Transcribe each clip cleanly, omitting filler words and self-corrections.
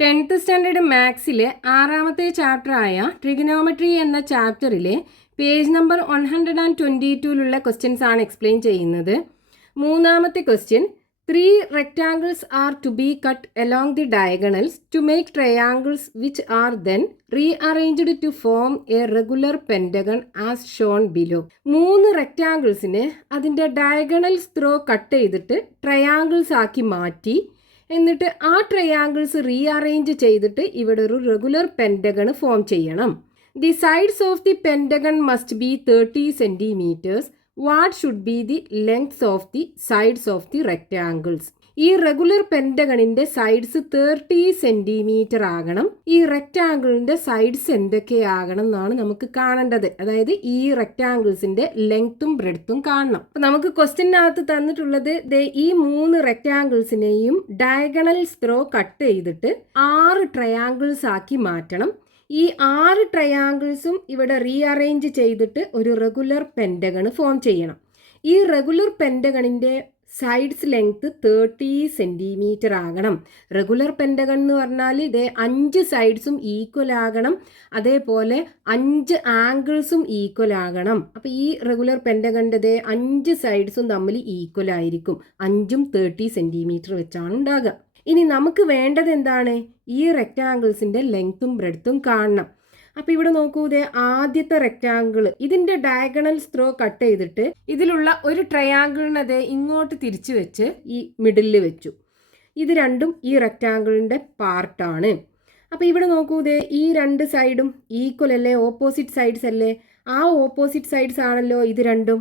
10th standard മാത്സിലെ 6ാമത്തെ ചാപ്റ്ററായ trigonometry എന്ന ചാപ്റ്ററിലെ page number 122ലുള്ള questions ആണ് explain ചെയ്യുന്നത്. 3ാമത്തെ question, 3 rectangles are to be cut along the diagonals to make triangles which are then rearranged to form a regular pentagon as shown below. 3 റെക്റ്റാങ്കിൾസിനെ അതിൻ്റെ diagonals throw cut ചെയ്തിട്ട് triangles ആക്കി മാറ്റി എന്നിട്ട് ആ triangles rearrange ചെയ്തിട്ട് ഇവിടെ ഒരു റെഗുലർ പെൻറ്റഗൺ ഫോം ചെയ്യണം. The sides of the pentagon must be 30 centimeters. What should be the length of the sides of the rectangles. ഈ റെഗുലർ പെൻറ്റഗണിൻ്റെ സൈഡ്സ് 30 centimeter ആകണം. ഈ റെക്റ്റാങ്കിളിൻ്റെ സൈഡ്സ് എന്തൊക്കെയാകണം എന്നാണ് നമുക്ക് കാണേണ്ടത്. അതായത് ഈ റെക്റ്റാങ്കിൾസിൻ്റെ ലെങ്ത്തും ബ്രെഡ്ത്തും കാണണം. അപ്പം നമുക്ക് ക്വസ്റ്റ്യനകത്ത് തന്നിട്ടുള്ളത് ഈ 3 റെക്റ്റാങ്കിൾസിനെയും ഡയഗണൽസ് ത്രോ കട്ട് ചെയ്തിട്ട് 6 ട്രയാങ്കിൾസ് ആക്കി മാറ്റണം. ഈ 6 ട്രയാങ്കിൾസും ഇവിടെ റീഅറേഞ്ച് ചെയ്തിട്ട് ഒരു റെഗുലർ പെൻറ്റഗൺ ഫോം ചെയ്യണം. ഈ റെഗുലർ പെൻറ്റഗണിൻ്റെ സൈഡ്സ് ലെങ്ത് 30 centimeter ആകണം. റെഗുലർ പെൻറ്റഗൺ എന്ന് പറഞ്ഞാൽ 5 സൈഡ്സും ഈക്വൽ ആകണം, അതേപോലെ 5 ആംഗിൾസും ഈക്വൽ ആകണം. അപ്പോൾ ഈ റെഗുലർ പെൻറ്റഗണിൻ്റെ 5 സൈഡ്സും തമ്മിൽ ഈക്വൽ ആയിരിക്കും. 5ഉം 30 centimeter വെച്ചാണ് ഉണ്ടാകുക. ഇനി നമുക്ക് വേണ്ടത് എന്താണ്? ഈ റെക്റ്റാങ്കിൾസിൻ്റെ ലെങ്ത്തും ബ്രെഡ്ത്തും കാണണം. അപ്പോൾ ഇവിടെ നോക്കൂ, ആദ്യത്തെ റെക്റ്റാങ്കിൾ ഇതിൻ്റെ ഡയഗണൽസ് ത്രോ കട്ട് ചെയ്തിട്ട് ഇതിലുള്ള ഒരു ട്രയാങ്കിളിനത് ഇങ്ങോട്ട് തിരിച്ചു വെച്ച് ഈ മിഡിലിൽ വെച്ചു. ഇത് രണ്ടും ഈ റെക്റ്റാങ്കിളിൻ്റെ പാർട്ടാണ്. അപ്പോൾ ഇവിടെ നോക്കൂ, ഈ 2 സൈഡും ഈക്വൽ അല്ലേ, ഓപ്പോസിറ്റ് സൈഡ്സ് അല്ലേ? ആ ഓപ്പോസിറ്റ് സൈഡ്സ് ആണല്ലോ ഇത് രണ്ടും.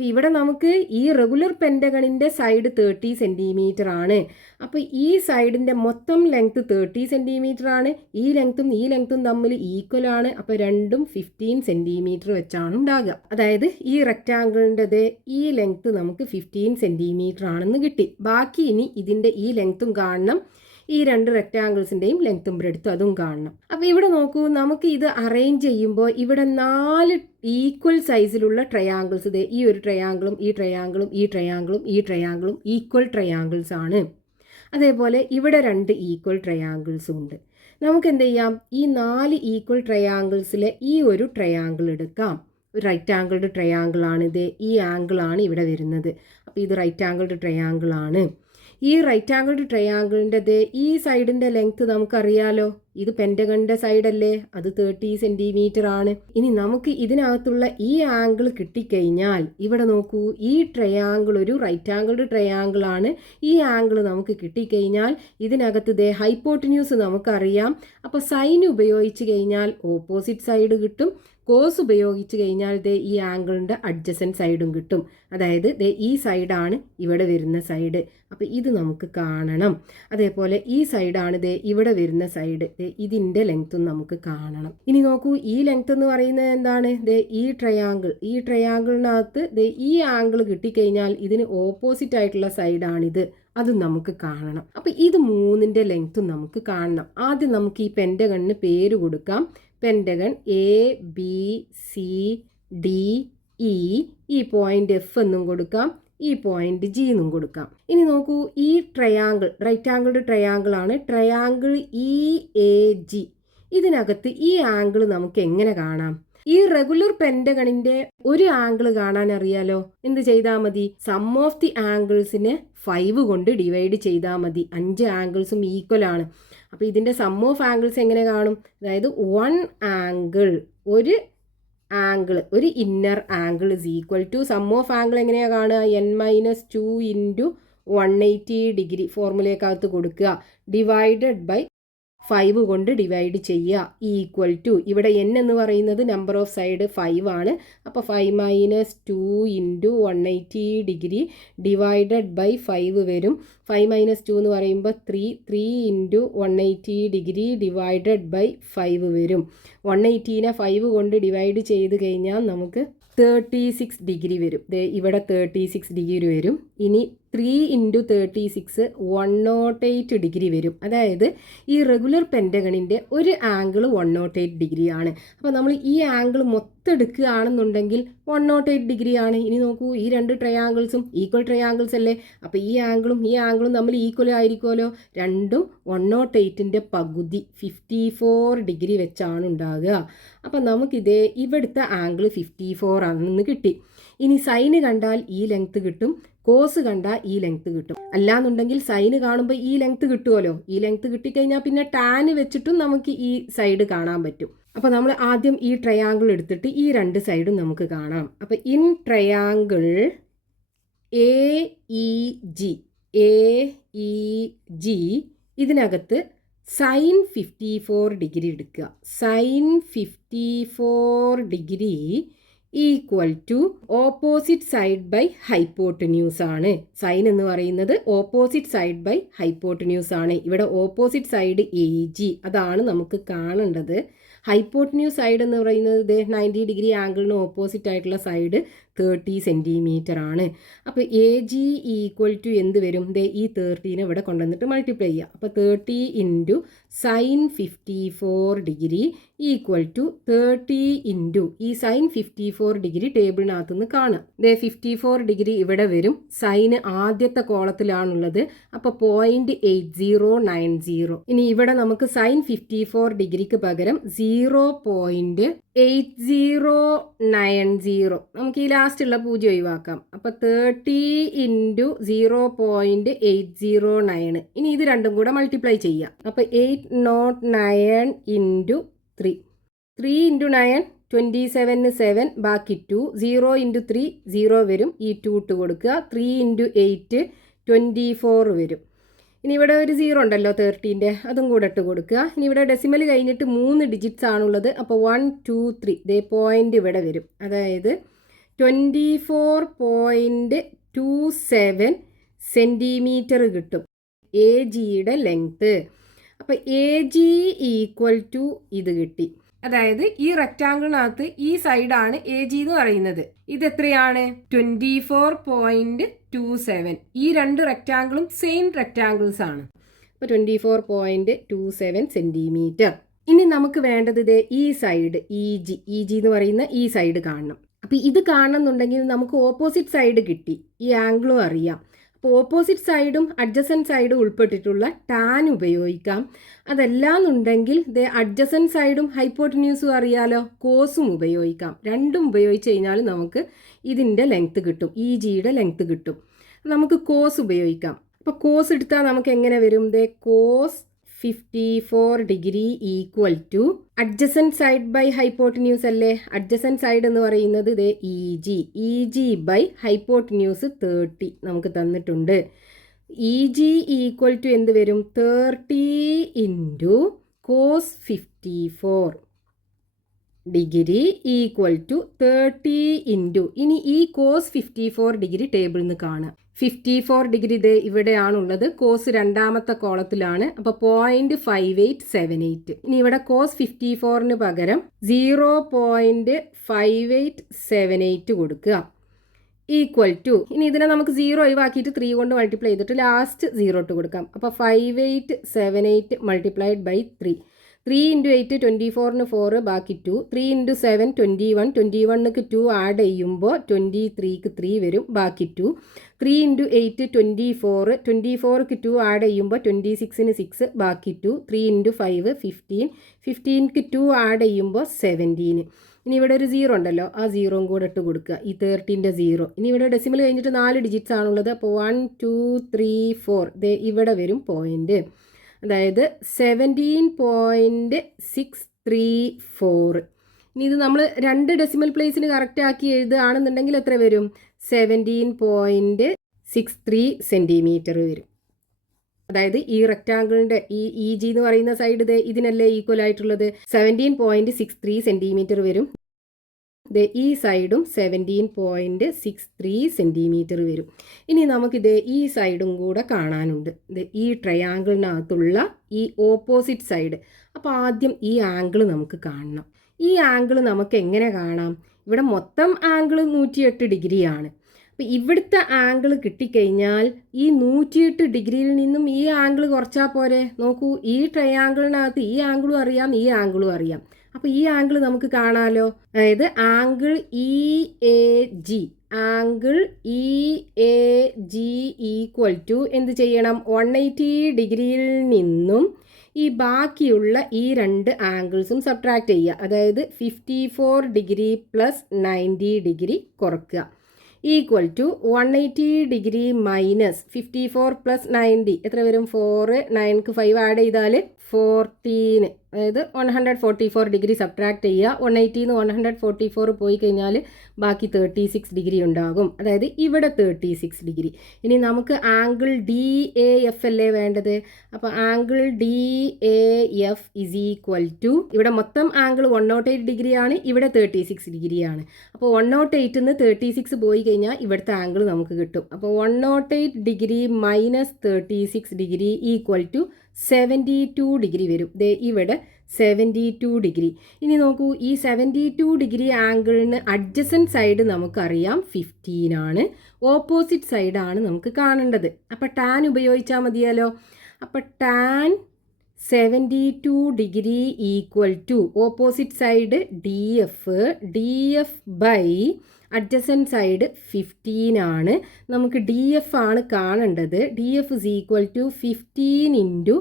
അപ്പോൾ ഇവിടെ നമുക്ക് ഈ റെഗുലർ പെൻറ്റഗണിൻ്റെ സൈഡ് 30 centimeter ആണ്. അപ്പോൾ ഈ സൈഡിൻ്റെ മൊത്തം ലെങ്ത് 30 centimeter ആണ്. ഈ ലെങ്ത്തും തമ്മിൽ ഈക്വൽ ആണ്. അപ്പോൾ രണ്ടും 15 centimeter വെച്ചാണ് ഉണ്ടാകുക. അതായത് ഈ റെക്റ്റാങ്കിളിൻ്റെ ഈ ലെങ്ത്ത് നമുക്ക് 15 centimeter ആണെന്ന് കിട്ടി. ബാക്കി ഇനി ഇതിൻ്റെ ഈ ലെങ്ത്തും കാണണം, ഈ 2 റെക്റ്റാങ്കിൾസിൻ്റെയും ലെങ്ത്തും ബ്രെഡ്ത്തും അതും കാണണം. അപ്പോൾ ഇവിടെ നോക്കൂ, നമുക്ക് ഇത് അറേഞ്ച് ചെയ്യുമ്പോൾ ഇവിടെ 4 ഈക്വൽ സൈസിലുള്ള ട്രയാങ്കിൾസ്, ഈ ഒരു ട്രയാങ്കിളും ഈ ട്രയാങ്കിളും ഈ ട്രയാങ്കിളും ഈ ട്രയാങ്കിളും ഈക്വൽ ട്രയാങ്കിൾസ് ആണ്. അതേപോലെ ഇവിടെ 2 ഈക്വൽ ട്രയാങ്കിൾസും ഉണ്ട്. നമുക്ക് എന്ത് ചെയ്യാം? ഈ 4 ഈക്വൽ ട്രയാങ്കിൾസിലെ ഈ ഒരു ട്രയാങ്കിൾ എടുക്കാം. ഒരു റൈറ്റ് ആംഗിൾഡ് ട്രയാങ്കിൾ ആണ് ഇത്. ഈ ആംഗിളാണ് ഇവിടെ വരുന്നത്. അപ്പോൾ ഇത് റൈറ്റ് ആംഗിൾഡ് ട്രയാങ്കിൾ ആണ്. ഈ റൈറ്റ് ആംഗിൾഡ് ട്രയാങ്കിളിൻ്റെ ഈ സൈഡിൻ്റെ ലെങ്ത്ത് നമുക്കറിയാലോ, ഇത് പെൻറ്റഗണിൻ്റെ സൈഡല്ലേ, അത് 30 centimeter ആണ്. ഇനി നമുക്ക് ഇതിനകത്തുള്ള ഈ ആംഗിൾ കിട്ടിക്കഴിഞ്ഞാൽ ഇവിടെ നോക്കൂ, ഈ ട്രയാങ്കിൾ ഒരു റൈറ്റ് ആംഗിൾഡ് ട്രയാങ്കിൾ ആണ്. ഈ ആംഗിൾ നമുക്ക് കിട്ടിക്കഴിഞ്ഞാൽ ഇതിനകത്ത് ഹൈപ്പോട്ടിന്യൂസ് നമുക്കറിയാം. അപ്പോൾ സൈൻ ഉപയോഗിച്ച് കഴിഞ്ഞാൽ ഓപ്പോസിറ്റ് സൈഡ് കിട്ടും, കോസ് ഉപയോഗിച്ച് കഴിഞ്ഞാൽ ഈ ആംഗിളിൻ്റെ അഡ്ജസൻറ്റ് സൈഡും കിട്ടും. അതായത് ഈ സൈഡാണ് ഇവിടെ വരുന്ന സൈഡ്. അപ്പോൾ ഇത് നമുക്ക് കാണണം. അതേപോലെ ഈ സൈഡാണ് ഇവിടെ വരുന്ന സൈഡ്. ഇതിൻ്റെ ലെങ്ത്തും നമുക്ക് കാണണം. ഇനി നോക്കൂ, ഈ ലെങ്ത്ത് എന്ന് പറയുന്നത് എന്താണ്? ഈ ട്രയാങ്കിളിനകത്ത് ഈ ആംഗിൾ കിട്ടിക്കഴിഞ്ഞാൽ ഇതിന് ഓപ്പോസിറ്റ് ആയിട്ടുള്ള സൈഡാണിത്. അതും നമുക്ക് കാണണം. അപ്പോൾ ഇത് 3ൻ്റെ ലെങ്ത്തും നമുക്ക് കാണണം. ആദ്യം നമുക്ക് ഈ പെൻറ്റഗണിന് പേര് കൊടുക്കാം. പെൻറ്റഗൺ ABCDE, ഈ പോയിന്റ് F എന്നും കൊടുക്കാം, ഈ പോയിന്റ് G എന്നും കൊടുക്കാം. ഇനി നോക്കൂ, ഈ ട്രയാങ്കിൾ റൈറ്റ് ആംഗിൾഡ് ട്രയാങ്കിൾ ആണ്. ട്രയാങ്കിൾ EAG, ഇതിനകത്ത് ഈ ആംഗിൾ നമുക്ക് എങ്ങനെ കാണാം? ഈ റെഗുലർ പെൻറ്റഗണിൻ്റെ ഒരു ആംഗിൾ കാണാൻ അറിയാലോ. എന്ത് ചെയ്താൽ മതി? സം ഓഫ് ദി ആംഗിൾസിനെ 5 കൊണ്ട് ഡിവൈഡ് ചെയ്താൽ മതി. 5 ആംഗിൾസും ഈക്വൽ ആണ്. അപ്പോൾ ഇതിൻ്റെ സം ഓഫ് ആംഗിൾസ് എങ്ങനെ കാണും? അതായത് ഒരു inner angle is equal to sum of angle എങ്ങനെയാണ് കാണുക? n-2 × 180 degree ഫോർമുലയ്ക്കകത്ത് കൊടുക്കുക, ഡിവൈഡഡ് ബൈ 5 കൊണ്ട് ഡിവൈഡ് ചെയ്യുക, ഈക്വൽ ടു ഇവിടെ n എന്ന് പറയുന്നത് നമ്പർ ഓഫ് സൈഡ് 5 ആണ്. അപ്പോൾ 5 - 2 × 180 degree ഡിവൈഡഡ് ബൈ 5 വരും. 5 - 2 എന്ന് പറയുമ്പോൾ 3 × 180 degree ഡിവൈഡഡ് ബൈ 5 വരും. 180നെ 5 കൊണ്ട് ഡിവൈഡ് ചെയ്ത് കഴിഞ്ഞാൽ നമുക്ക് 36 degree വരും. ഇവിടെ 36 degree വരും. ഇനി 3 ഇൻറ്റു 36 108 ഡിഗ്രി വരും. അതായത് ഈ റെഗുലർ പെൻറ്റഗണിൻ്റെ ഒരു ആംഗിൾ 108 ഡിഗ്രിയാണ്. അപ്പോൾ നമ്മൾ ഈ ആംഗിൾ മൊത്തം എടുക്കുകയാണെന്നുണ്ടെങ്കിൽ 108 ഡിഗ്രിയാണ്. ഇനി നോക്കൂ, ഈ രണ്ട് ട്രയാങ്കിൾസും ഈക്വൽ ട്രയാങ്കിൾസ് അല്ലേ? അപ്പോൾ ഈ ആംഗിളും തമ്മിൽ ഈക്വൽ ആയിരിക്കുമല്ലോ. രണ്ടും 108ൻ്റെ പകുതി 54 ഡിഗ്രി വെച്ചാണ് ഉണ്ടാകുക. അപ്പം നമുക്കിതേ ഇവിടുത്തെ ആംഗിൾ 54 ആണെന്ന് കിട്ടി. ഇനി സൈന് കണ്ടാൽ ഈ ലെങ്ത് കിട്ടും, കോസ് കണ്ടാൽ ഈ ലെങ്ത് കിട്ടും. അല്ലാന്നുണ്ടെങ്കിൽ സൈന് കാണുമ്പോൾ ഈ ലെങ്ത് കിട്ടുമല്ലോ. ഈ ലെങ്ത് കിട്ടിക്കഴിഞ്ഞാൽ പിന്നെ ടാന് വെച്ചിട്ടും നമുക്ക് ഈ സൈഡ് കാണാൻ പറ്റും. അപ്പോൾ നമ്മൾ ആദ്യം ഈ ട്രയാങ്കിൾ എടുത്തിട്ട് ഈ രണ്ട് സൈഡും നമുക്ക് കാണാം. അപ്പോൾ ഇൻ ട്രയാങ്കിൾ AEG ഇതിനകത്ത് സൈൻ 54 ഡിഗ്രി എടുക്കുക. Sine 54 degree equal to opposite side by hypotenuse ആണ്. സൈൻ എന്ന് പറയുന്നത് ഓപ്പോസിറ്റ് സൈഡ് ബൈ ഹൈപ്പോട്ടന്യൂസ് ആണ്. ഇവിടെ ഓപ്പോസിറ്റ് സൈഡ് AG, അതാണ് നമുക്ക് കാണേണ്ടത്. ഹൈപ്പോട്ടന്യൂസ് സൈഡ് എന്ന് പറയുന്നത് 90 ഡിഗ്രി ആംഗിളിന് ഓപ്പോസിറ്റ് ആയിട്ടുള്ള സൈഡ് 30 സെൻറ്റിമീറ്റർ ആണ്. അപ്പോൾ AG ഈക്വൽ ടു എന്ത് വരും? ഈ 30നെ ഇവിടെ കൊണ്ടുവന്നിട്ട് മൾട്ടിപ്ലൈ ചെയ്യുക. അപ്പോൾ 30 into sine 54 degree equal to 30 into ഈ സൈൻ 54 ഡിഗ്രി ടേബിളിനകത്ത് നിന്ന് കാണുക. 54 ഡിഗ്രി ഇവിടെ വരും. സൈന് ആദ്യത്തെ കോളത്തിലാണുള്ളത്. അപ്പോൾ 0.8090. ഇനി ഇവിടെ നമുക്ക് സൈൻ 54 ഡിഗ്രിക്ക് പകരം 0.8090 നമുക്ക് ഈ ലാസ്റ്റുള്ള 0 ഒഴിവാക്കാം. അപ്പോൾ 30 ഇൻറ്റു 0.809. ഇനി ഇത് രണ്ടും കൂടെ മൾട്ടിപ്ലൈ ചെയ്യാം. അപ്പോൾ 809 ഇൻറ്റു 3 ഇൻറ്റു 9 27 7 ബാക്കി 2. 0 ഇൻറ്റു 3 0 വരും. ഈ 2 ഇട്ട് കൊടുക്കുക. 3 ഇൻറ്റു 8 24 വരും. ഇനി ഇവിടെ ഒരു 0 ഉണ്ടല്ലോ 30ൻ്റെ, അതും കൂടെ ഇട്ട് കൊടുക്കുക. ഇനി ഇവിടെ ഡെസിമൽ കഴിഞ്ഞിട്ട് 3 ഡിജിറ്റ്സ് ആണുള്ളത്. അപ്പോൾ 1 2 3 പോയിൻ്റ് ഇവിടെ വരും. അതായത് 24.27 സെൻറ്റിമീറ്റർ കിട്ടും AGയുടെ ലെങ്ത്ത്. അപ്പോൾ AG ഈക്വൽ ടു ഇത് കിട്ടി. അതായത് ഈ റെക്റ്റാങ്കിളിനകത്ത് ഈ സൈഡാണ് AG എന്ന് പറയുന്നത്. ഇതെത്രയാണ്? 24.27. ഈ രണ്ട് റെക്റ്റാങ്കിളും സെയിം റെക്റ്റാങ്കിൾസ് ആണ്. അപ്പോൾ 24.27 സെൻറ്റിമീറ്റർ. ഇനി നമുക്ക് വേണ്ടത് ഈ സൈഡ് EG എന്ന് പറയുന്ന ഈ സൈഡ് കാണണം. അപ്പോൾ ഇത് കാണണമെന്നുണ്ടെങ്കിൽ നമുക്ക് ഓപ്പോസിറ്റ് സൈഡ് കിട്ടി, ഈ ആംഗിളും അറിയാം. അപ്പോൾ ഓപ്പോസിറ്റ് സൈഡും അഡ്ജസൻറ്റ് സൈഡും ഉൾപ്പെട്ടിട്ടുള്ള ടാൻ ഉപയോഗിക്കാം. അതല്ലാന്നുണ്ടെങ്കിൽ അഡ്ജസൻറ്റ് സൈഡും ഹൈപ്പോട്ടന്യൂസും അറിയാലോ, കോസും ഉപയോഗിക്കാം. രണ്ടും ഉപയോഗിച്ച് കഴിഞ്ഞാൽ നമുക്ക് ഇതിൻ്റെ ലെങ്ത്ത് കിട്ടും, EGയുടെ ലെങ്ത്ത് കിട്ടും. നമുക്ക് കോസ് ഉപയോഗിക്കാം. അപ്പോൾ കോസ് എടുത്താൽ നമുക്ക് എങ്ങനെ വരും? Cos 54 degree equal to adjacent side by hypotenuse അല്ലേ? അഡ്ജസൻറ്റ് സൈഡ് എന്ന് പറയുന്നത് EG ബൈ ഹൈപ്പോട്ടന്യൂസ് 30 നമുക്ക് തന്നിട്ടുണ്ട്. EG ഈക്വൽ ടു എന്ത് വരും? 30 into cos 54 degree equal to 30 into ഇനി ഈ കോസ് 54 ഡിഗ്രി ടേബിളിൽ നിന്ന് കാണുക. 54 ഡിഗ്രി ഇവിടെയാണുള്ളത്. കോസ് രണ്ടാമത്തെ കോളത്തിലാണ്. അപ്പോൾ 0.5878. ഇനി ഇവിടെ കോസ് 54ന് പകരം 0.5878 കൊടുക്കുക. ഈക്വൽ ടു ഇനി ഇതിനെ നമുക്ക് 0 ഒഴിവാക്കിയിട്ട് 3 കൊണ്ട് മൾട്ടിപ്ലൈ ചെയ്തിട്ട് ലാസ്റ്റ് 0 ഇട്ട് കൊടുക്കാം. അപ്പോൾ 5878 മൾട്ടിപ്ലൈഡ് ബൈ 3. 3 ഇൻറ്റു 8 24ന് 4 ബാക്കി 2. 3 ഇൻറ്റു 7 21. 21ക്ക് 2 ആഡ് ചെയ്യുമ്പോൾ 23ക്ക് 3 വരും, ബാക്കി 2. 3 ഇൻറ്റു 8 24. 24ക്ക് 2 ആഡ് ചെയ്യുമ്പോൾ 26ന് 6 ബാക്കി 2. 3 ഇൻറ്റു 5 15. 15ക്ക് 2 ആഡ് ചെയ്യുമ്പോൾ 17. ഇനി ഇവിടെ ഒരു 0 ഉണ്ടല്ലോ, ആ 0 കൂടെ ഇട്ട് കൊടുക്കുക, ഈ 30ൻ്റെ 0. ഇനി ഇവിടെ ഡെസിമൽ കഴിഞ്ഞിട്ട് 4 ഡിജിറ്റ്സ് ആണുള്ളത്. അപ്പോൾ 1 2 3 4 ഇവിടെ വരും പോയിൻ്റ്. അതായത് 17.634. ഇനി ഇത് നമ്മൾ 2 ഡെസിമൽ പ്ലേസിന് കറക്റ്റ് ആക്കി എഴുതുകയാണെന്നുണ്ടെങ്കിൽ എത്ര വരും? 17.63 സെൻറ്റിമീറ്റർ വരും. അതായത് ഈ റെക്റ്റാങ്കിളിൻ്റെ ഈ EG എന്ന് പറയുന്ന സൈഡ് ഇതിനല്ലേ ഈക്വൽ ആയിട്ടുള്ളത്. 17.63 സെൻറ്റിമീറ്റർ വരും. ഈ സൈഡും 17.63 സെൻറ്റിമീറ്റർ വരും. ഇനി നമുക്കിത് ഈ സൈഡും കൂടെ കാണാനുണ്ട്. ഈ ട്രയാങ്കിളിനകത്തുള്ള ഈ ഓപ്പോസിറ്റ് സൈഡ്. അപ്പോൾ ആദ്യം ഈ ആംഗിൾ നമുക്ക് കാണണം. ഈ ആംഗിൾ നമുക്ക് എങ്ങനെ കാണാം? ഇവിടെ മൊത്തം ആംഗിൾ 108 ഡിഗ്രിയാണ്. അപ്പോൾ ഇവിടുത്തെ ആംഗിൾ കിട്ടിക്കഴിഞ്ഞാൽ ഈ 108 ഡിഗ്രിയിൽ നിന്നും ഈ ആംഗിൾ കുറച്ചാൽ പോരെ. നോക്കൂ, ഈ ട്രയാങ്കിളിനകത്ത് ഈ ആംഗിളും അറിയാം, ഈ ആംഗിളും അറിയാം. അപ്പോൾ ഈ ആംഗിൾ നമുക്ക് കാണാമല്ലോ. അതായത് angle EAG, angle EAG equal to എന്ത് ചെയ്യണം, 180 ഡിഗ്രിയിൽ നിന്നും ഈ ബാക്കിയുള്ള ഈ രണ്ട് ആംഗിൾസും സബ്ട്രാക്ട് ചെയ്യുക. അതായത് 54 ഡിഗ്രി പ്ലസ് 90 ഡിഗ്രി കുറയ്ക്കുക. Equal to 180 degree minus 54 plus 90 എത്ര വരും? 4, 9ക്ക് 5 ആഡ് ചെയ്താൽ 14. അതായത് 144 ഡിഗ്രി സബ്ട്രാക്ട് ചെയ്യുക. 180ന്ന് 144 പോയി കഴിഞ്ഞാൽ ബാക്കി 36 ഡിഗ്രി ഉണ്ടാകും. അതായത് ഇവിടെ 36 ഡിഗ്രി. ഇനി നമുക്ക് ആംഗിൾ DAF അല്ലേ വേണ്ടത്. അപ്പോൾ angle DAF is equal to, ഇവിടെ മൊത്തം ആംഗിൾ 108 ഡിഗ്രിയാണ്, ഇവിടെ 36 ഡിഗ്രിയാണ്. അപ്പോൾ 108ന്ന് 36 പോയി കഴിഞ്ഞാൽ ഇവിടുത്തെ ആംഗിൾ നമുക്ക് കിട്ടും. അപ്പോൾ 108 degree minus 36 degree equal to 72 degree വരും. ദേ ഇവിടെ 72 ഡിഗ്രി. ഇനി നോക്കൂ, ഈ 72 ഡിഗ്രി ആംഗിളിന് അഡ്ജസൻറ്റ് സൈഡ് നമുക്കറിയാം 15 ആണ്. ഓപ്പോസിറ്റ് സൈഡാണ് നമുക്ക് കാണേണ്ടത്. അപ്പോൾ ടാൻ ഉപയോഗിച്ചാൽ മതിയല്ലോ. അപ്പോൾ tan 72 degree equal to opposite side DF by adjacent side 15 ആണ്. നമുക്ക് DF ആണ് കാണേണ്ടത്. DF is equal to 15 into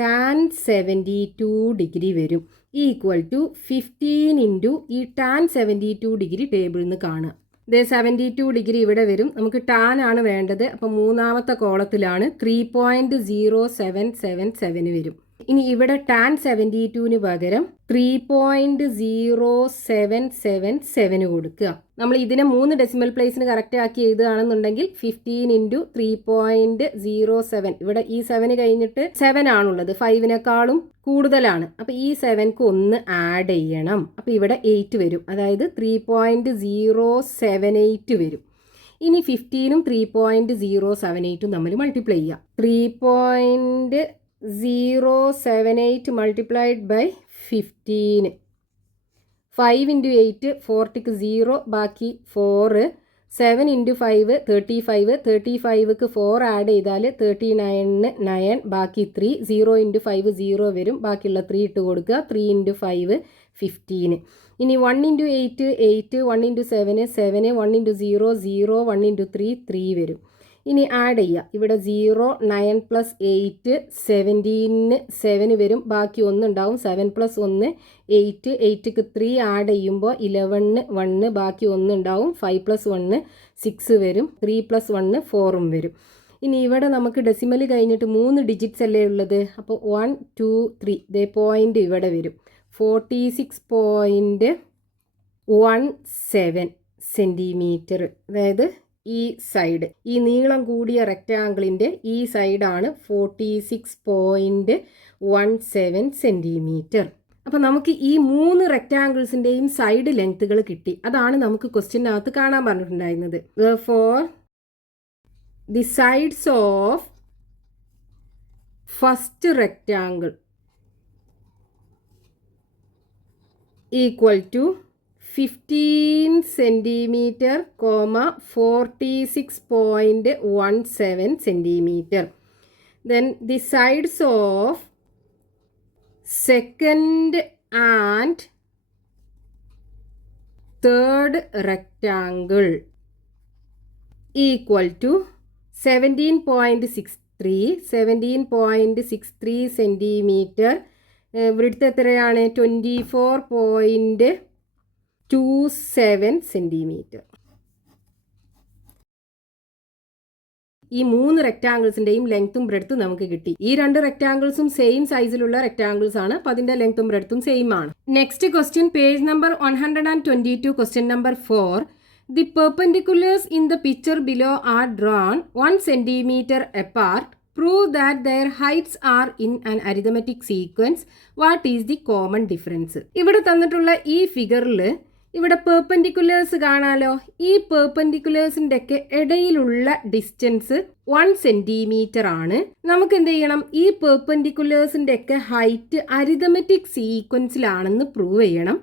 tan 72 degree വരും. ഈക്വൽ ടു 15 ഇൻറ്റു ഈ ടാൻ 72 ഡിഗ്രി ടേബിളിൽ നിന്ന് കാണുക. ഇത് 72 ഡിഗ്രി ഇവിടെ വരും. നമുക്ക് ടാൻ ആണ് വേണ്ടത്. അപ്പോൾ മൂന്നാമത്തെ കോളത്തിലാണ് 3.0777 വരും. ഇനി ഇവിടെ ടാൻ 72ന് പകരം 3.0777 കൊടുക്കുക. നമ്മൾ ഇതിനെ 3 ഡെസിമൽ പ്ലേസിന് കറക്റ്റ് ആക്കി എഴുതുകയാണെന്നുണ്ടെങ്കിൽ 15 ഇൻറ്റു 3.07, ഇവിടെ ഈ 7 കഴിഞ്ഞിട്ട് 7 ആണുള്ളത്, 5നേക്കാളും കൂടുതലാണ്. അപ്പോൾ ഈ 7ക്ക് 1 ആഡ് ചെയ്യണം. അപ്പോൾ ഇവിടെ 8 വരും. അതായത് 3.078 വരും. ഇനി 15ഉം 3.078ഉം തമ്മിൽ മൾട്ടിപ്ലൈ ചെയ്യാം. 3.078 multiplied by 15. 5 into 8 40ക്ക് 0, ബാക്കി 4. 7 into 5 35, 35ക്ക് 4 ആഡ് ചെയ്താൽ 39ന് 9, ബാക്കി 3. 0 into 5 0 വരും, ബാക്കിയുള്ള 3 ഇട്ട് കൊടുക്കുക. 3 into 5 15. ഇനി 1 into 8 8, 1 into 7 7, 1 into 0 0, 1 into 3 3 വരും. ഇനി ആഡ് ചെയ്യുക. ഇവിടെ 0, 9 പ്ലസ് 8 17ന് 7 വരും, ബാക്കി 1 ഉണ്ടാവും. 7 പ്ലസ് 1 8, 8ക്ക് 3 ആഡ് ചെയ്യുമ്പോൾ 11ന് 1, ബാക്കി 1 ഉണ്ടാവും. 5 പ്ലസ് 1 6 വരും. 3 പ്ലസ് 1 4ഉം വരും. ഇനി ഇവിടെ നമുക്ക് ഡെസിമൽ കഴിഞ്ഞിട്ട് 3 ഡിജിറ്റ്സ് അല്ലേ ഉള്ളത്. അപ്പോൾ 1 2 3 ദേ പോയിൻ്റ് ഇവിടെ വരും. 46.17 സെൻറ്റിമീറ്റർ. അതായത് ഈ സൈഡ്, ഈ നീളം കൂടിയ റെക്റ്റാങ്കിളിൻ്റെ ഈ സൈഡാണ് 46.17 സെൻറ്റിമീറ്റർ. അപ്പോൾ നമുക്ക് ഈ 3 റെക്റ്റാങ്കിൾസിൻ്റെയും സൈഡ് ലെങ്ത്തുകൾ കിട്ടി. അതാണ് നമുക്ക് ക്വസ്റ്റ്യനകത്ത് കാണാൻ പറഞ്ഞിട്ടുണ്ടായിരുന്നത്. For the sides of first rectangle equal to 15 centimetre, 46.17 centimetre. Then the sides of second and third rectangle equal to 17.63 centimetre. ഇവിടുത്തെ എത്രയാണ്? 24.27 സെൻറ്റിമീറ്റർ. ഈ 3 റെക്റ്റാങ്കിൾസിൻ്റെയും ലെങ്ത്തും ബ്രെഡ്ത്തും നമുക്ക് കിട്ടി. ഈ 2 റെക്റ്റാങ്കിൾസും സെയിം സൈസിലുള്ള റെക്റ്റാങ്കിൾസ് ആണ്. അപ്പോൾ അതിൻ്റെ ലെങ്ത്തും ബ്രെഡ്ത്തും സെയിം ആണ്. Next question, page number 122, question number 4. The perpendiculars in the picture below are drawn 1 centimeter apart. Prove that their heights are in an arithmetic sequence. What is the common difference? ഇവിടെ തന്നിട്ടുള്ള ഈ ഫിഗറിൽ ഇവിടെ perpendiculars കാണാലോ. ഈ പെർപെൻഡിക്കുലേഴ്സിൻ്റെ ഒക്കെ ഇടയിലുള്ള distance 1 centimetre ആണ്. നമുക്ക് എന്ത് ചെയ്യണം? ഈ പെർപെൻഡിക്കുലേഴ്സിൻ്റെ ഒക്കെ ഹൈറ്റ് അരിതമെറ്റിക് സീക്വൻസിലാണെന്ന് പ്രൂവ് ചെയ്യണം.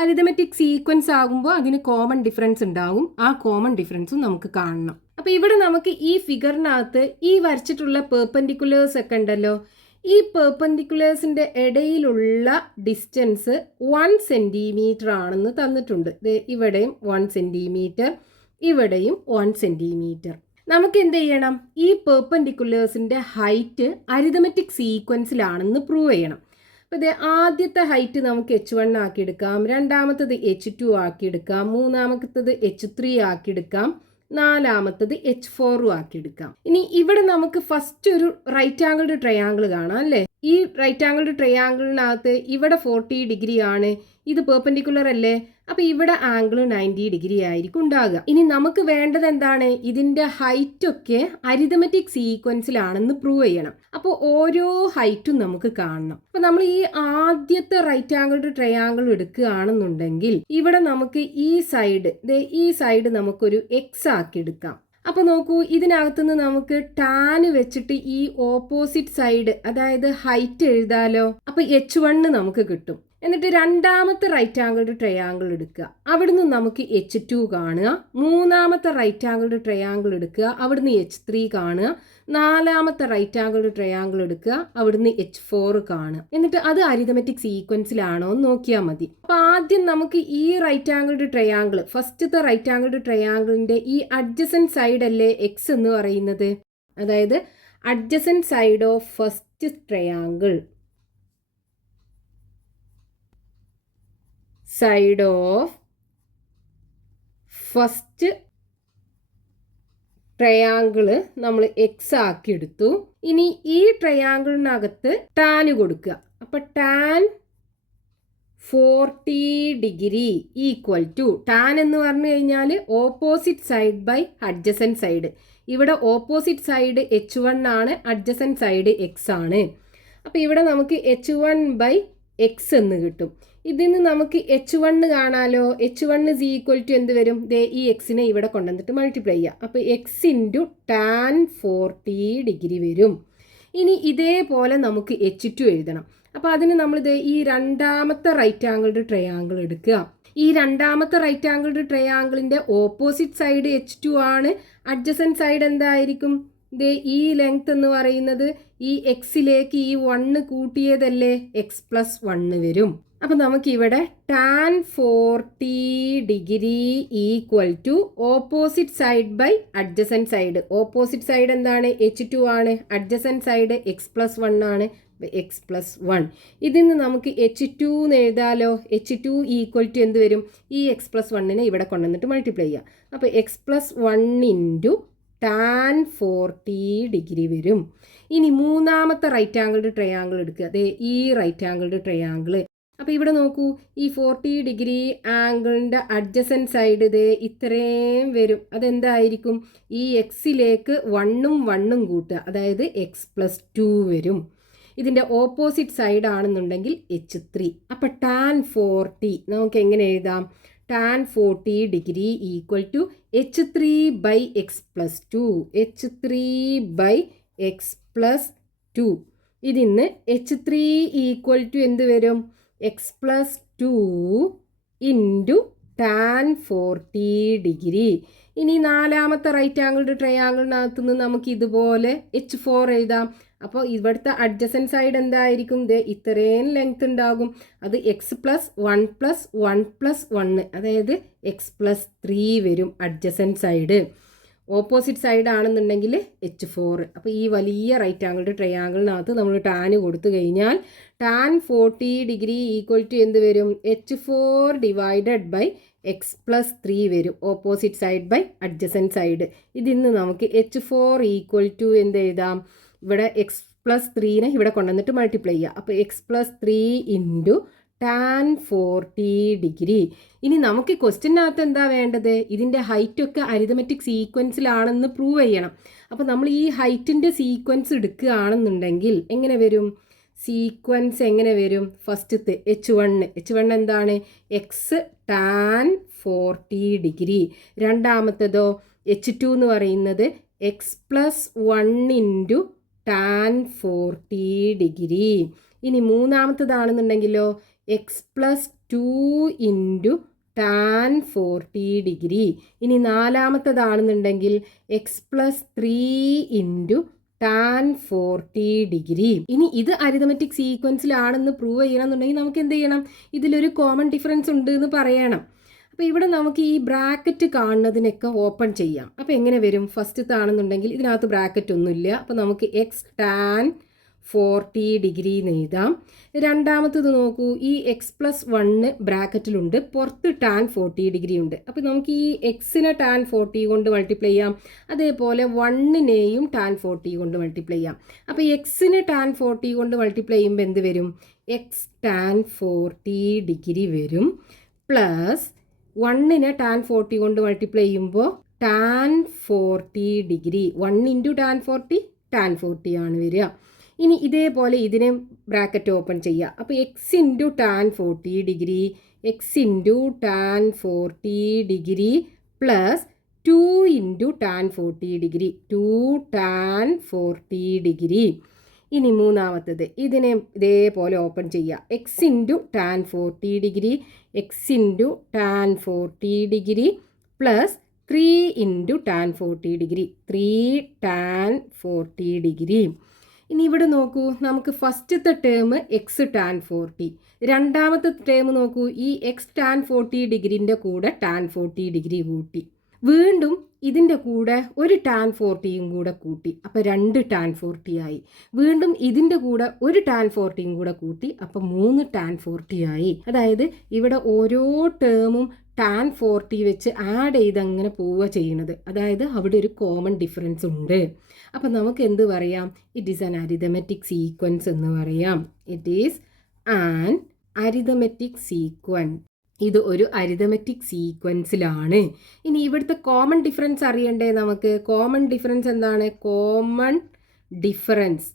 അരിതമെറ്റിക് സീക്വൻസ് ആകുമ്പോൾ അതിന് കോമൺ ഡിഫറൻസ് ഉണ്ടാകും. ആ കോമൺ ഡിഫറൻസും നമുക്ക് കാണണം. അപ്പോൾ ഇവിടെ നമുക്ക് ഈ ഫിഗറിനകത്ത് ഈ വരച്ചിട്ടുള്ള പെർപെൻഡിക്കുലേഴ്സ് ഒക്കെ ഉണ്ടല്ലോ, ഈ പെർപെൻഡിക്കുലേഴ്സിൻ്റെ ഇടയിലുള്ള ഡിസ്റ്റൻസ് 1 സെൻറ്റിമീറ്റർ ആണെന്ന് തന്നിട്ടുണ്ട്. ഇവിടെയും 1 സെൻറ്റിമീറ്റർ, ഇവിടെയും 1 സെൻറ്റിമീറ്റർ. നമുക്ക് എന്ത് ചെയ്യണം? ഈ പെർപെൻഡിക്കുലേഴ്സിൻ്റെ ഹൈറ്റ് അരിതമെറ്റിക് സീക്വൻസിലാണെന്ന് പ്രൂവ് ചെയ്യണം. അപ്പോൾ ഇത് ആദ്യത്തെ ഹൈറ്റ് നമുക്ക് H1 ആക്കിയെടുക്കാം, രണ്ടാമത്തത് H2 ആക്കിയെടുക്കാം, മൂന്നാമത്തത് H3 ആക്കിയെടുക്കാം, നാലാമത്തത് H4 ആക്കിയെടുക്കാം. ഇനി ഇവിടെ നമുക്ക് ഫസ്റ്റ് ഒരു റൈറ്റ് ആംഗിൾഡ് ട്രയാങ്കിൾ കാണാം അല്ലേ? ഈ റൈറ്റ് ആംഗിൾഡ് ട്രയാങ്കിളിനകത്ത് ഇവിടെ 40 ഡിഗ്രി ആണ്, ഇത് പെർപെൻഡിക്കുലർ അല്ലേ? അപ്പോൾ ഇവിടെ ആംഗിൾ 90 ഡിഗ്രി ആയിരിക്കും ഉണ്ടാകുക. ഇനി നമുക്ക് വേണ്ടത് എന്താണ്? ഇതിൻ്റെ ഹൈറ്റ് ഒക്കെ അരിതമെറ്റിക് സീക്വൻസിലാണെന്ന് പ്രൂവ് ചെയ്യണം. അപ്പോൾ ഓരോ ഹൈറ്റും നമുക്ക് കാണണം. അപ്പോൾ നമ്മൾ ഈ ആദ്യത്തെ റൈറ്റ് ആംഗിൾഡ് ട്രയാങ്കിൾ എടുക്കുകയാണെന്നുണ്ടെങ്കിൽ ഇവിടെ നമുക്ക് ഈ സൈഡ് നമുക്കൊരു എക്സ് ആക്കി എടുക്കാം. അപ്പോൾ നോക്കൂ, ഇതിനകത്തുനിന്ന് നമുക്ക് ടാൻ വെച്ചിട്ട് ഈ ഓപ്പോസിറ്റ് സൈഡ്, അതായത് ഹൈറ്റ് എഴുതാലോ. അപ്പോൾ H1 നമുക്ക് കിട്ടും. എന്നിട്ട് രണ്ടാമത്തെ റൈറ്റ് ആംഗിൾഡ് ട്രയാങ്കിൾ എടുക്കുക, അവിടുന്ന് നമുക്ക് H2 കാണുക. മൂന്നാമത്തെ റൈറ്റ് ആംഗിൾഡ് ട്രയാങ്കിൾ എടുക്കുക, അവിടുന്ന് H3 കാണുക. നാലാമത്തെ റൈറ്റ് ആംഗിൾഡ് ട്രയാങ്കിൾ എടുക്കുക, അവിടുന്ന് H4 കാണുക. എന്നിട്ട് അത് അരിതമെറ്റിക് സീക്വൻസിലാണോ എന്ന് നോക്കിയാൽ മതി. അപ്പോൾ ആദ്യം നമുക്ക് ഈ റൈറ്റ് ആംഗിൾഡ് ട്രയാങ്കിൾ, ഫസ്റ്റത്തെ റൈറ്റ് ആംഗിൾഡ് ട്രയാങ്കിളിൻ്റെ ഈ അഡ്ജസൻറ്റ് സൈഡ് അല്ലേ എക്സ് എന്ന് പറയുന്നത്? അതായത് adjacent side of first triangle, side of first triangle നമ്മൾ എക്സ് ആക്കി എടുത്തു. ഇനി ഈ ട്രയാങ്കിളിനകത്ത് ടാൻ കൊടുക്കുക. അപ്പൊ tan 40 degree equal to, tan എന്ന് പറഞ്ഞു കഴിഞ്ഞാൽ opposite side by adjacent side. ഇവിടെ ഓപ്പോസിറ്റ് സൈഡ് H1 ആണ്, അഡ്ജസൻറ്റ് സൈഡ് എക്സ് ആണ്. അപ്പോൾ ഇവിടെ നമുക്ക് H1 ബൈ എക്സ് എന്ന് കിട്ടും. ഇതിന് നമുക്ക് H1 കാണാലോ. H1 is equal to എന്ത് വരും? ഈ എക്സിനെ ഇവിടെ കൊണ്ടുവന്നിട്ട് മൾട്ടിപ്ലൈ ചെയ്യുക. അപ്പോൾ എക്സ് ഇൻറ്റു ടാൻ 40 ഡിഗ്രി വരും. ഇനി ഇതേപോലെ നമുക്ക് H2 എഴുതണം. അപ്പോൾ അതിന് നമ്മൾ ഈ രണ്ടാമത്തെ റൈറ്റ് ആംഗിൾഡ് ട്രയാങ്കിൾ എടുക്കുക. ഈ രണ്ടാമത്തെ റൈറ്റ് ആംഗിൾഡ് ട്രയാങ്കിളിൻ്റെ ഓപ്പോസിറ്റ് സൈഡ് H2 ആണ്, അഡ്ജസൻറ്റ് സൈഡ് എന്തായിരിക്കും? ഈ ലെങ്ത് എന്ന് പറയുന്നത് ഈ എക്സിലേക്ക് ഈ 1 കൂട്ടിയതല്ലേ, x+1 വരും. അപ്പം നമുക്കിവിടെ tan 40 degree equal to opposite side by adjacent side. Opposite side എന്താണ്? H2 ആണ്, അഡ്ജസൻറ്റ് സൈഡ് x+1 ആണ്, x+1. ഇതിൽ നിന്ന് നമുക്ക് H2 എന്ന് എഴുതാലോ. H2 ഈക്വൽ ടു എന്ത് വരും? ഈ x+1നെ ഇവിടെ കൊണ്ടുവന്നിട്ട് മൾട്ടിപ്ലൈ ചെയ്യാം. അപ്പോൾ x+1 ഇൻറ്റു ടാൻ 40 ഡിഗ്രി വരും. ഇനി മൂന്നാമത്തെ റൈറ്റ് ആംഗിൾഡ് ട്രയാങ്കിൾ എടുക്കുക. ഈ റൈറ്റ് ആംഗിൾഡ് ട്രയാങ്കിൾ. അപ്പോൾ ഇവിടെ നോക്കൂ, ഈ 40 ഡിഗ്രി ആംഗിളിൻ്റെ അഡ്ജസൻറ്റ് സൈഡ് ഇത്രയും വരും. അതെന്തായിരിക്കും? ഈ എക്സിലേക്ക് 1ഉം 1ഉം കൂട്ടുക, അതായത് x+2 വരും. ഇതിൻ്റെ ഓപ്പോസിറ്റ് സൈഡ് ആണെന്നുണ്ടെങ്കിൽ H3. അപ്പോൾ ടാൻ 40 നമുക്ക് എങ്ങനെ എഴുതാം? Tan 40 degree equal to H3 by x+2. H3 by x+2. ഇതിന്ന് H3 ഈക്വൽ ടു എന്ത് വരും? x+2 into tan 40 degree. ഇനി നാലാമത്തെ റൈറ്റ് ആംഗിൾഡ് ട്രയാങ്കിളിനകത്ത് നിന്ന് നമുക്ക് ഇതുപോലെ H4 എഴുതാം. അപ്പോൾ ഇവിടുത്തെ അഡ്ജസൻറ്റ് സൈഡ് എന്തായിരിക്കും? ഇത്രയും ലെങ്ത് ഉണ്ടാകും. അത് x+1+1+1, അതായത് x+3 വരും അഡ്ജസൻറ്റ് സൈഡ്. ഓപ്പോസിറ്റ് സൈഡ് ആണെന്നുണ്ടെങ്കിൽ H4. അപ്പോൾ ഈ വലിയ റൈറ്റ് ആംഗിൾഡ് ട്രയാങ്കിളിനകത്ത് നമ്മൾ ടാൻ കൊടുത്തു കഴിഞ്ഞാൽ ടാൻ 40 ഡിഗ്രി ഈക്വൽ ടു എന്ത് വരും? H4 ഡിവൈഡഡ് ബൈ x+3 വരും, opposite side by adjacent side. ഇതിന്ന് നമുക്ക് H4 ഈക്വൽ ടു എന്ത് എഴുതാം? ഇവിടെ x+3നെ ഇവിടെ കൊണ്ടുവന്നിട്ട് മൾട്ടിപ്ലൈ ചെയ്യുക. അപ്പോൾ x+3 ഇൻറ്റു ടാൻ 40 ഡിഗ്രി. ഇനി നമുക്ക് ക്വസ്റ്റ്യനകത്ത് എന്താ വേണ്ടത്? ഇതിൻ്റെ ഹൈറ്റൊക്കെ അരിതമെറ്റിക് സീക്വൻസിലാണെന്ന് പ്രൂവ് ചെയ്യണം. അപ്പോൾ നമ്മൾ ഈ ഹൈറ്റിൻ്റെ സീക്വൻസ് എടുക്കുകയാണെന്നുണ്ടെങ്കിൽ എങ്ങനെ വരും? സീക്വൻസ് എങ്ങനെ വരും? ഫസ്റ്റത്തെ H1 എന്താണ്? X tan 40 degree. രണ്ടാമത്തേതോ H2 എന്ന് പറയുന്നത് x+1 ഇൻറ്റു ടാൻ 40 ഡിഗ്രി. ഇനി മൂന്നാമത്തേതാണെന്നുണ്ടെങ്കിലോ x+2 2 tan 40 ഡിഗ്രി. ഇനി നാലാമത്തതാണെന്നുണ്ടെങ്കിൽ x+3 tan 40 ഡിഗ്രി. ഇനി ഇത് അരിതമെറ്റിക് സീക്വൻസിലാണെന്ന് പ്രൂവ് ചെയ്യണമെന്നുണ്ടെങ്കിൽ നമുക്ക് എന്ത് ചെയ്യണം? ഇതിലൊരു കോമൺ ഡിഫറൻസ് ഉണ്ട് എന്ന് പറയണം. അപ്പോൾ ഇവിടെ നമുക്ക് ഈ ബ്രാക്കറ്റ് കാണുന്നതിനൊക്കെ ഓപ്പൺ ചെയ്യാം. അപ്പോൾ എങ്ങനെ വരും? ഫസ്റ്റത്തെ ആണെന്നുണ്ടെങ്കിൽ ഇതിനകത്ത് ബ്രാക്കറ്റ് ഒന്നുമില്ല. അപ്പോൾ നമുക്ക് x tan 40 ഡിഗ്രി എന്ന് എഴുതാം. രണ്ടാമത്തത് നോക്കൂ, ഈ x+1 ബ്രാക്കറ്റിലുണ്ട്, പുറത്ത് tan 40 ഡിഗ്രി ഉണ്ട്. അപ്പോൾ നമുക്ക് ഈ എക്സിനെ tan 40 കൊണ്ട് മൾട്ടിപ്ലൈ ചെയ്യാം, അതേപോലെ 1നെയും tan 40 കൊണ്ട് മൾട്ടിപ്ലൈ ചെയ്യാം. അപ്പോൾ എക്സിനെ tan 40 കൊണ്ട് മൾട്ടിപ്ലൈ ചെയ്യുമ്പോൾ എന്ത് വരും? x tan 40 ഡിഗ്രി വരും. പ്ലസ് 1നെ tan 40 കൊണ്ട് മൾട്ടിപ്ലൈ ചെയ്യുമ്പോൾ tan 40 ഡിഗ്രി. 1 × tan 40 tan 40 ആണ് വരിക. ഇനി ഇതേപോലെ ഇതിനെ ബ്രാക്കറ്റ് ഓപ്പൺ ചെയ്യുക. അപ്പോൾ x × tan 40 degree, x × tan 40 degree plus 2 × tan 40 degree, 2 tan 40 degree. ഇനി മൂന്നാമത്തത് ഇതിനെ ഇതേപോലെ ഓപ്പൺ ചെയ്യുക. x × tan 40 degree, x × tan 40 degree plus 3 × tan 40 degree, 3 tan 40 degree. ഇനി ഇവിടെ നോക്കൂ, നമുക്ക് ഫസ്റ്റത്തെ ടേം എക്സ് ടാൻ 40, രണ്ടാമത്തെ ടേം നോക്കൂ, ഈ എക്സ് ടാൻ 40 ഡിഗ്രിൻ്റെ കൂടെ ടാൻ 40 ഡിഗ്രി കൂട്ടി, വീണ്ടും ഇതിൻ്റെ കൂടെ ഒരു ടാൻ 40യും കൂടെ കൂട്ടി, അപ്പോൾ 2 ടാൻ 40 ആയി. വീണ്ടും ഇതിൻ്റെ കൂടെ ഒരു ടാൻ 40യും കൂടെ കൂട്ടി, അപ്പോൾ 3 ടാൻ 40 ആയി. അതായത് ഇവിടെ ഓരോ ടേമും ടാൻ 40 വെച്ച് ആഡ് ചെയ്ത് അങ്ങനെ പോവുക ചെയ്യണത്. അതായത് അവിടെ ഒരു കോമൺ ഡിഫറൻസ് ഉണ്ട്. അപ്പം നമുക്ക് എന്ത് പറയാം? It is an arithmetic sequence എന്ന് പറയാം. It is an arithmetic sequence. ഇത് ഒരു അരിതമെറ്റിക് സീക്വൻസിലാണ്. ഇനി ഇവിടുത്തെ കോമൺ ഡിഫറൻസ് അറിയണ്ടേ നമുക്ക്? കോമൺ ഡിഫറൻസ് എന്താണ്? കോമൺ ഡിഫറൻസ്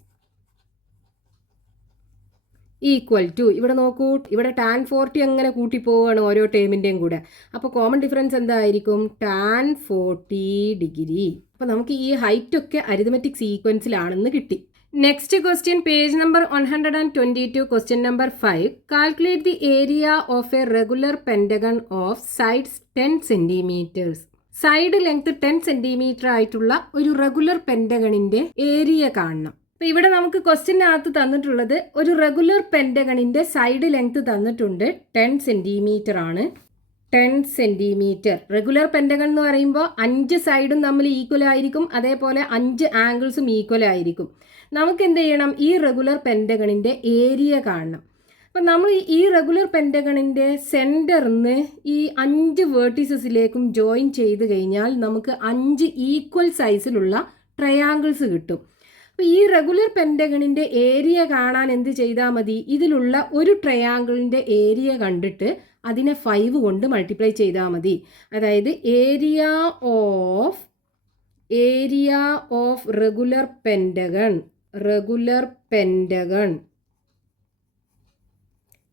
ഈക്വൽ ടു, ഇവിടെ നോക്കൂ, ഇവിടെ ടാൻ 40 അങ്ങനെ കൂട്ടിപ്പോവുകയാണ് ഓരോ ടേമിൻ്റെയും കൂടെ. അപ്പോൾ കോമൺ ഡിഫറൻസ് എന്തായിരിക്കും? Tan 40 degree. അപ്പോൾ നമുക്ക് ഈ ഹൈറ്റ് ഒക്കെ അരിതമെറ്റിക് സീക്വൻസിലാണെന്ന് കിട്ടി. Next question, page number 122, question number 5. Calculate the area of A regular pentagon of sides 10 centimetres. Side length 10 centimetre ആയിട്ടുള്ള ഒരു റെഗുലർ പെൻഡഗണിൻ്റെ ഏരിയ കാണണം. അപ്പോൾ ഇവിടെ നമുക്ക് ക്വസ്റ്റ്യനകത്ത് തന്നിട്ടുള്ളത് ഒരു റെഗുലർ പെൻഡഗണിൻ്റെ സൈഡ് ലെങ്ത് തന്നിട്ടുണ്ട്, 10 സെൻറ്റിമീറ്റർ ആണ്. 10 സെൻറ്റിമീറ്റർ. റെഗുലർ പെൻഡഗൺ എന്ന് പറയുമ്പോൾ 5 സൈഡും തമ്മിൽ ഈക്വൽ ആയിരിക്കും, അതേപോലെ 5 ആംഗിൾസും ഈക്വൽ ആയിരിക്കും. നമുക്ക് എന്ത് ചെയ്യണം? ഈ റെഗുലർ പെൻഡഗണിൻ്റെ ഏരിയ കാണണം. അപ്പം നമ്മൾ ഈ റെഗുലർ പെൻഡഗണിൻ്റെ സെൻറ്ററിന്ന് ഈ 5 വേർട്ടീസസിലേക്കും ജോയിൻ ചെയ്ത് കഴിഞ്ഞാൽ നമുക്ക് 5 ഈക്വൽ സൈസിലുള്ള ട്രയാങ്കിൾസ് കിട്ടും. അപ്പോൾ ഈ റെഗുലർ പെൻഡഗണിൻ്റെ ഏരിയ കാണാൻ എന്ത് ചെയ്താൽ മതി? ഇതിലുള്ള ഒരു ട്രയാങ്കിളിൻ്റെ ഏരിയ കണ്ടിട്ട് അതിനെ 5 കൊണ്ട് മൾട്ടിപ്ലൈ ചെയ്താൽ മതി. അതായത് area of regular pentagon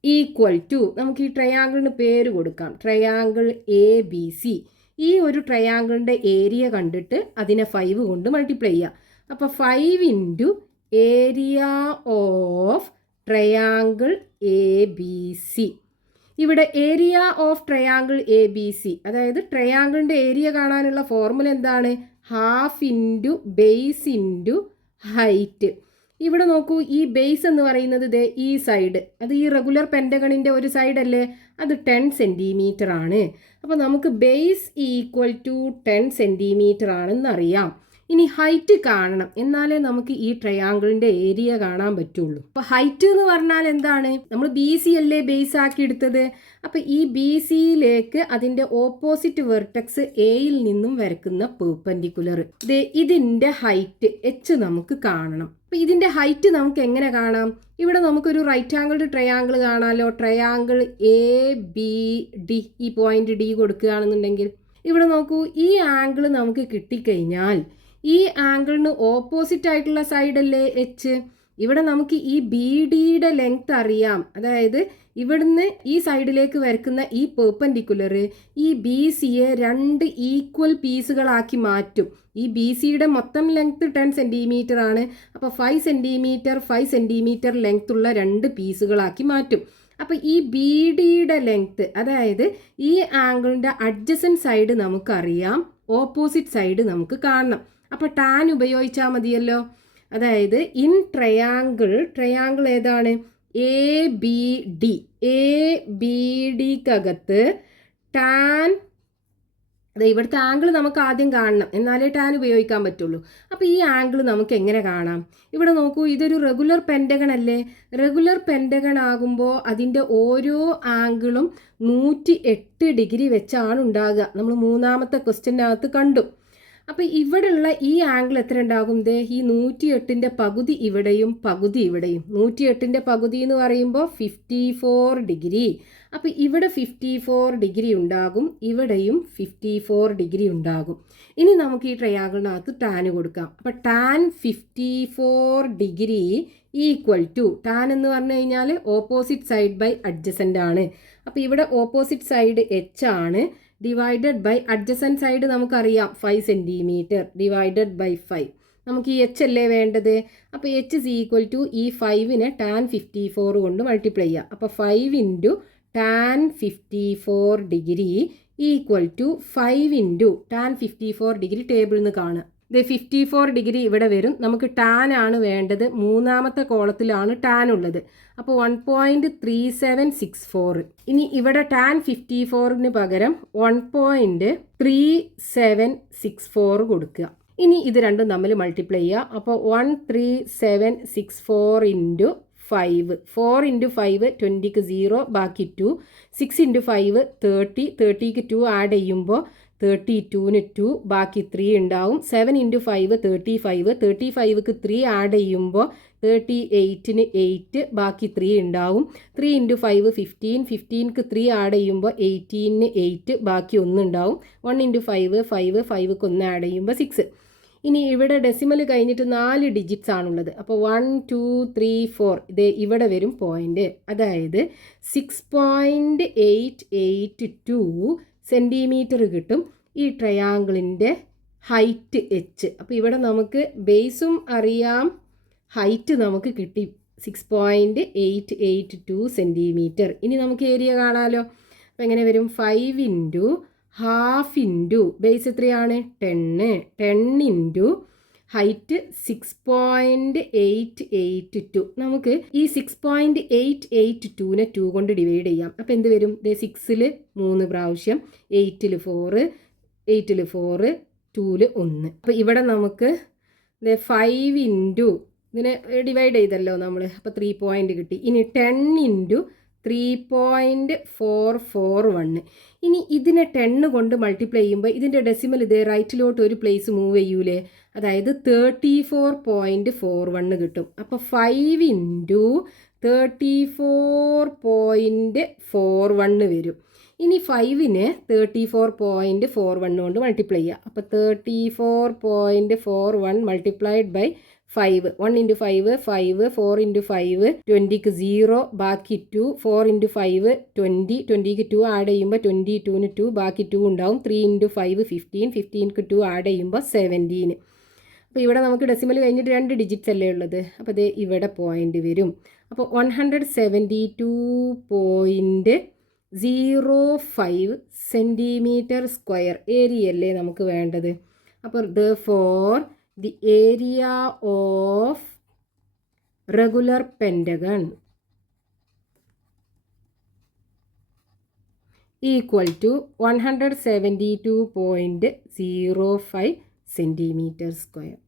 equal to, നമുക്ക് ഈ ട്രയാങ്കിളിന് പേര് കൊടുക്കാം, ട്രയാങ്കിൾ ABC. ഈ ഒരു ട്രയാങ്കിളിൻ്റെ ഏരിയ കണ്ടിട്ട് അതിനെ 5 കൊണ്ട് മൾട്ടിപ്ലൈ ചെയ്യുക. അപ്പോൾ 5 × ഏരിയ ഓഫ് ട്രയാങ്കിൾ ABC. ഇവിടെ ഏരിയ ഓഫ് ട്രയാങ്കിൾ ABC, അതായത് ട്രയാങ്കിളിൻ്റെ ഏരിയ കാണാനുള്ള ഫോർമുല എന്താണ്? Half × base × height. ഇവിടെ നോക്കൂ, ഈ ബേസ് എന്ന് പറയുന്നത് ദേ ഈ സൈഡ്, അത് ഈ റെഗുലർ പെൻഡഗണിൻ്റെ ഒരു സൈഡല്ലേ, അത് 10 സെൻറ്റിമീറ്റർ ആണ്. അപ്പോൾ നമുക്ക് ബേസ് ഈക്വൽ ടു 10 സെൻറ്റിമീറ്റർ ആണെന്നറിയാം. ഇനി ഹൈറ്റ് കാണണം, എന്നാലേ നമുക്ക് ഈ ട്രയാങ്കിളിൻ്റെ ഏരിയ കാണാൻ പറ്റുള്ളൂ. അപ്പോൾ ഹൈറ്റ് എന്ന് പറഞ്ഞാൽ എന്താണ്? നമ്മൾ BC അല്ലേ ബേസ് ആക്കി എടുത്തത്. അപ്പോൾ ഈ BCയിലേക്ക് അതിൻ്റെ ഓപ്പോസിറ്റ് വെർട്ടെക്സ് Aയിൽ നിന്നും വരയ്ക്കുന്ന പെർപെൻഡിക്കുലർ, ഇതിൻ്റെ ഹൈറ്റ് H നമുക്ക് കാണണം. അപ്പോൾ ഇതിൻ്റെ ഹൈറ്റ് നമുക്ക് എങ്ങനെ കാണാം? ഇവിടെ നമുക്കൊരു റൈറ്റ് ആംഗിൾഡ് ട്രയാങ്കിൾ കാണാമല്ലോ. ട്രയാങ്കിൾ ABD, ഈ പോയിന്റ് D കൊടുക്കുകയാണെന്നുണ്ടെങ്കിൽ ഇവിടെ നോക്കൂ, ഈ ആംഗിൾ നമുക്ക് കിട്ടിക്കഴിഞ്ഞാൽ ഈ ആംഗിളിന് ഓപ്പോസിറ്റ് ആയിട്ടുള്ള സൈഡല്ലേ H. ഇവിടെ നമുക്ക് ഈ ബി ഡിയുടെ ലെങ്ത് അറിയാം. അതായത് ഇവിടുന്ന് ഈ സൈഡിലേക്ക് വരയ്ക്കുന്ന ഈ പെർപെൻഡിക്കുലർ ഈ ബി സിയെ 2 ഈക്വൽ പീസുകളാക്കി മാറ്റും. ഈ ബി സിയുടെ മൊത്തം ലെങ്ത് 10 സെൻറ്റിമീറ്റർ ആണ്. അപ്പോൾ 5 സെൻറ്റിമീറ്റർ ലെങ്ത് ഉള്ള 2 പീസുകളാക്കി മാറ്റും. അപ്പോൾ ഈ ബി ഡിയുടെ ലെങ്ത്, അതായത് ഈ ആംഗിളിൻ്റെ അഡ്ജസൻറ്റ് സൈഡ് നമുക്കറിയാം, ഓപ്പോസിറ്റ് സൈഡ് നമുക്ക് കാണണം. അപ്പോൾ ടാൻ ഉപയോഗിച്ചാൽ മതിയല്ലോ. അതായത് ഇൻ ട്രയാങ്കിൾ ഏതാണ്? എ ബി ഡിക്കകത്ത് ടാൻ, അതെ ഇവിടുത്തെ ആംഗിൾ നമുക്ക് ആദ്യം കാണണം, എന്നാലേ ടാൻ ഉപയോഗിക്കാൻ പറ്റുള്ളൂ. അപ്പോൾ ഈ ആംഗിൾ നമുക്ക് എങ്ങനെ കാണാം? ഇവിടെ നോക്കൂ, ഇതൊരു റെഗുലർ പെൻറ്റഗൺ അല്ലേ? റെഗുലർ പെൻറ്റഗൺ ആകുമ്പോൾ അതിൻ്റെ ഓരോ ആംഗിളും 108 ഡിഗ്രി വെച്ചാണ് ഉണ്ടാകുക. നമ്മൾ മൂന്നാമത്തെ ക്വസ്റ്റ്യനകത്ത് കണ്ടു. അപ്പോൾ ഇവിടെയുള്ള ഈ ആംഗിൾ എത്ര ഉണ്ടാകും? ദേ ഈ 108ൻ്റെ പകുതി ഇവിടെയും പകുതി ഇവിടെയും. 108ൻ്റെ പകുതി എന്ന് പറയുമ്പോൾ 54 ഡിഗ്രി. അപ്പോൾ ഇവിടെ 54 ഡിഗ്രി ഉണ്ടാകും, ഇവിടെയും 54 ഡിഗ്രി ഉണ്ടാകും. ഇനി നമുക്ക് ഈ ട്രയാങ്കിളിനകത്ത് ടാൻ കൊടുക്കാം. അപ്പോൾ tan 54 degree equal to, tan എന്ന് പറഞ്ഞു കഴിഞ്ഞാൽ ഓപ്പോസിറ്റ് സൈഡ് ബൈ അഡ്ജസൻ്റ് ആണ്. അപ്പോൾ ഇവിടെ ഓപ്പോസിറ്റ് സൈഡ് എച്ച് ആണ്, ഡിവൈഡഡ് ബൈ അഡ്ജസൻറ്റ് സൈഡ് നമുക്കറിയാം 5 സെൻറ്റിമീറ്റർ ഡിവൈഡഡ് ബൈ 5. നമുക്ക് ഈ എച്ച് അല്ലേ വേണ്ടത്? അപ്പോൾ എച്ച് ഇസ് ഈക്വൽ ടു ഈ 5നെ ടാൻ 54 കൊണ്ട് മൾട്ടിപ്ലൈ ചെയ്യുക. അപ്പോൾ 5 into tan 54 degree equal to 5 into tan 54 degree ടേബിളിൽ നിന്ന് കാണുക. ഇത് 54 ഡിഗ്രി ഇവിടെ വരും. നമുക്ക് ടാൻ ആണ് വേണ്ടത്. മൂന്നാമത്തെ കോളത്തിലാണ് ടാൻ ഉള്ളത്. അപ്പോൾ 1.3764. ഇനി ഇവിടെ ടാൻ 54ന് പകരം 1.3764 കൊടുക്കുക. ഇനി ഇത് രണ്ടും തമ്മിൽ മൾട്ടിപ്ലൈ ചെയ്യുക. അപ്പോൾ 13764 ഇൻറ്റു 5. 4 ഇൻറ്റു 5 20ക്ക് 0, ബാക്കി 2. 6 ഇൻറ്റു 5 30, 30ക്ക് 2 ആഡ് ചെയ്യുമ്പോൾ 32ന് 2, ബാക്കി 3 ഉണ്ടാവും. 7 ഇൻറ്റു 5 35, 35ക്ക് 3 ആഡ് ചെയ്യുമ്പോൾ 38ന് 8, ബാക്കി 3 ഉണ്ടാവും. 3 ഇൻറ്റു 5 15, 15ക്ക് 3 ആഡ് ചെയ്യുമ്പോൾ 18ന് 8, ബാക്കി 1 ഉണ്ടാവും. 1 ഇൻറ്റു 5 5, 5ക്ക് 1 ആഡ് ചെയ്യുമ്പോൾ 6. ഇനി ഇവിടെ ഡെസിമൽ കഴിഞ്ഞിട്ട് 4 ഡിജിറ്റ്സ് ആണുള്ളത്. അപ്പോൾ 1 2 3 4 ഇത് ഇവിടെ വരും പോയിൻ്റ്. അതായത് 6.882 സെൻറ്റിമീറ്റർ കിട്ടും ഈ ട്രയാങ്കിളിൻ്റെ ഹൈറ്റ് എച്ച്. അപ്പോൾ ഇവിടെ നമുക്ക് ബേസും അറിയാം, ഹൈറ്റ് നമുക്ക് കിട്ടി 6.882 സെൻറ്റിമീറ്റർ. ഇനി നമുക്ക് ഏരിയ കാണാമല്ലോ. അപ്പോൾ എങ്ങനെ വരും? 5 ഇൻറ്റു ഹാഫ് ഇൻറ്റു ബേസ് എത്രയാണ്? 10. 10 ഇൻറ്റു ഹൈറ്റ് 6.882. നമുക്ക് ഈ 6.882നെ 2 കൊണ്ട് ഡിവൈഡ് ചെയ്യാം. അപ്പോൾ എന്ത് വരും? 6ൽ 3 പ്രാവശ്യം, 8ൽ 4, 8ൽ 4, 2ൽ 1. അപ്പോൾ ഇവിടെ നമുക്ക് 5 ഇൻറ്റു ഇതിനെ ഡിവൈഡ് ചെയ്തല്ലോ നമ്മൾ. അപ്പോൾ 3 പോയിൻ്റ് കിട്ടി. ഇനി 10 ഇൻറ്റു 3.441. ഇനി ഇതിനെ 10 കൊണ്ട് മൾട്ടിപ്ലൈ ചെയ്യുമ്പോൾ ഇതിൻ്റെ ഡെസിമൽ ഇത് റൈറ്റിലോട്ട് ഒരു പ്ലേസ് മൂവ് ചെയ്യൂലേ? അതായത് 34.41 കിട്ടും. അപ്പോൾ 5 ഇൻറ്റു 34.41 വരും. ഇനി 5നെ 34.41 കൊണ്ട് മൾട്ടിപ്ലൈ ചെയ്യുക. അപ്പോൾ 34.41 മൾട്ടിപ്ലൈഡ് ബൈ 5. 1 ഇൻറ്റു 5 5, 4 ഇൻറ്റു 5 20ക്ക് 0, ബാക്കി 2. 4 ഇൻറ്റു 5 20, 20ക്ക് 2 ആഡ് ചെയ്യുമ്പോൾ 22ന് 2, ബാക്കി 2 ഉണ്ടാവും. 3 ഇൻറ്റു 5 15, 15ക്ക് 2 ആഡ് ചെയ്യുമ്പോൾ 17. അപ്പോൾ ഇവിടെ നമുക്ക് ഡെസിമൽ കഴിഞ്ഞിട്ട് 2 ഡിജിറ്റ്സ് അല്ലേ ഉള്ളത്. അപ്പോൾ ഇത് ഇവിടെ പോയിൻ്റ് വരും. അപ്പോൾ 172.05 സെൻറ്റിമീറ്റർ സ്ക്വയർ ഏരിയ അല്ലേ നമുക്ക് വേണ്ടത്. അപ്പോൾ therefore the area of regular pentagon equal to 172.05 centimeter square.